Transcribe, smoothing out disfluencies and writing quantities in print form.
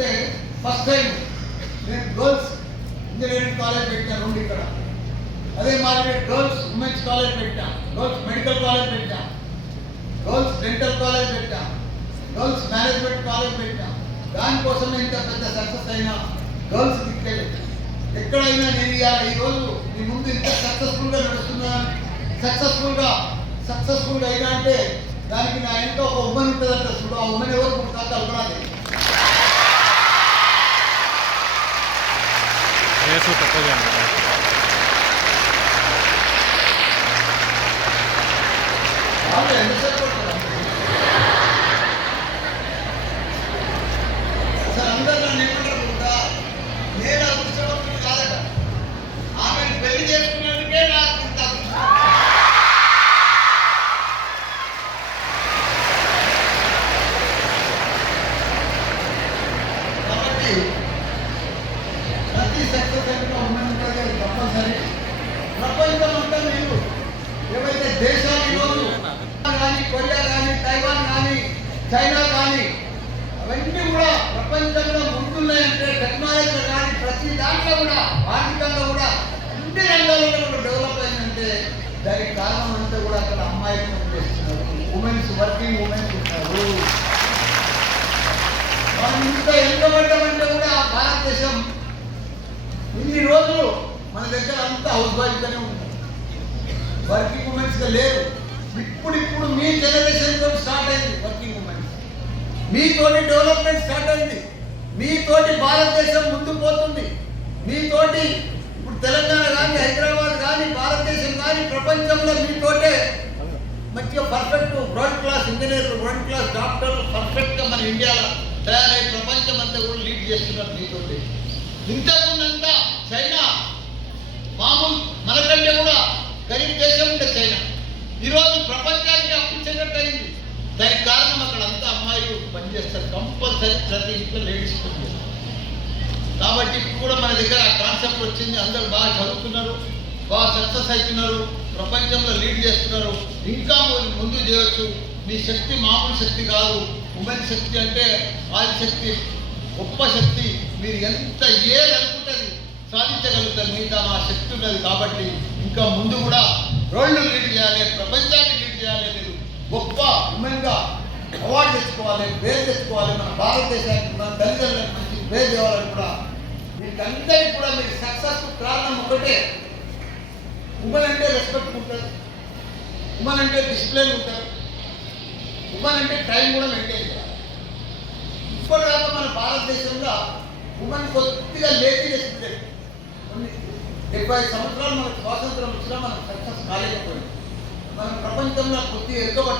అంటే first time నేను girls engineering college పెట్టాను రెండు ఇక్కడ. అదే మాదిరి గర్ల్స్ ఉమెన్స్ కాలేజ్ పెట్టాం, గర్ల్స్ మెడికల్ కాలేజ్ పెట్టాం, గర్ల్స్ డెంటల్ కాలేజ్ పెట్టాం, గర్ల్స్ మేనేజ్మెంట్ కాలేజ్ పెట్టాం. దానికోసమే ఇంత పెద్ద సక్సెస్ అయిన గర్ల్స్ దిక్కెళ్ళి ఎక్కడైనా నేను ఈరోజు మీ ముందు ఇంత సక్సెస్ఫుల్గా నడుస్తున్నాను. సక్సెస్ఫుల్గా అయినా అంటే దానికి నా ఇంట్లో ఒక ఉమెన్ ఉంటుందంట. చూడు, ఆ ఉమెన్ ఎవరు పుడతా కలపడాలి. సార్ అందరూ నన్ను ఏమంటారు కూడా, నేను అదృష్టవంతుడు కాదట, ఆమెను పెళ్లి చేసుకున్నందుకే నాకు ఇంత అదృష్టం. కాబట్టి ప్రతి సక్సెస్ అంటే ఉమెన్ ఉంటుంది, కంపల్సరీ. ప్రపంచం అంతా మీరు ఏవైతే దేశాలు ఈరోజు కానీ, కొరియా కానీ, తైవాన్ కానీ, చైనా కానీ అవన్నీ కూడా ప్రపంచంలో ముందున్నాయంటే టెక్నాలజీ కానీ ప్రతి దాంట్లో కూడా ఆర్థికంగా కూడా అన్ని రంగాల్లో కూడా డెవలప్ అయిందంటే దానికి కారణం అంతా కూడా అక్కడ అమ్మాయిలు పనిచేస్తున్నారు, ఉమెన్స్, వర్కింగ్ ఉమెన్స్ ఉంటారు. మనం ఇంత ఎంతబడ్డామంటే కూడా భారతదేశం ఇన్ని రోజులు మన దగ్గర అంతా హౌస్ వైఫ్గానే ఉంటారు, వర్కింగ్ ఉమెన్స్గా లేరు. ఇప్పుడు మీ జనరేషన్ తోటి స్టార్ట్ అయింది వర్కింగ్ ఉమెన్స్, మీతోటి డెవలప్మెంట్ స్టార్ట్ అయింది, మీతోటి భారతదేశం ముందుకు పోతుంది, మీతోటి ఇప్పుడు తెలంగాణ కానీ, హైదరాబాద్ కానీ, భారతదేశం కానీ ప్రపంచంలో మీతోటే మంచిగా పర్ఫెక్ట్ వరల్డ్ క్లాస్ ఇంజనీర్లు, వరల్డ్ క్లాస్ డాక్టర్లు పర్ఫెక్ట్గా మన ఇండియాలో తయారై ప్రపంచం అంతా కూడా లీడ్ చేస్తున్నారు మీతోటి. ఇంతకుముందంతా చైనా మామూలు మనకంటే కూడా గరీబ్ దేశం ఉంటే చైనా ఈరోజు ప్రపంచానికి అప్పించినట్టు అయింది. దానికి కారణం అక్కడ అంతా అమ్మాయిలు పనిచేస్తారు, కంపల్సరీ ప్రతి ఇంట్లో లేడీస్ పనిచేస్తారు. కాబట్టి ఇప్పుడు కూడా మన దగ్గర ఆ కాన్సెప్ట్ వచ్చింది. అందరూ బాగా చదువుతున్నారు, బాగా సక్సెస్ అవుతున్నారు, ప్రపంచంలో లీడ్ చేస్తున్నారు. ఇంకా ముందు చేయవచ్చు. మీ శక్తి మామూలు శక్తి కాదు. ఉమెన్ శక్తి అంటే ఆది శక్తి, గొప్ప శక్తి. మీరు ఎంత ఏది అనుకుంటుంది సాధించగలుగుతారు. మిగతా మా శక్తి ఉన్నది. కాబట్టి ఇంకా ముందు కూడా వరల్డ్ లీడ్ చేయాలి, ప్రపంచాన్ని లీడ్ చేయాలి. మీరు గొప్ప ఉమెన్గా అవార్డు తెచ్చుకోవాలి, పేరు తెచ్చుకోవాలి. మన భారతదేశానికి, మన తల్లిదండ్రులకు మంచి పేరు తేవాలని కూడా వీళ్ళందరికీ కూడా మీరు సక్సెస్ కారణం ఒకటే. ఉమెన్ అంటే రెస్పెక్ట్ ఉంటుంది, ఉమెన్ అంటే డిసిప్లిన్ ఉంటారు, ఉమెన్ అంటే టైం కూడా మెయింటైన్ చేయాలి. ఇప్పటిదాకా మన భారతదేశంలో ఉమెన్ కొద్దిగా లేజినెస్ ఉంటుంది. 75 సంవత్సరాలు మనకు స్వాతంత్రం వచ్చినా మనం సక్సెస్ కాలేకపోయింది. మనం ప్రపంచంలో కొద్దిగా ఎక్కబడ్డాం.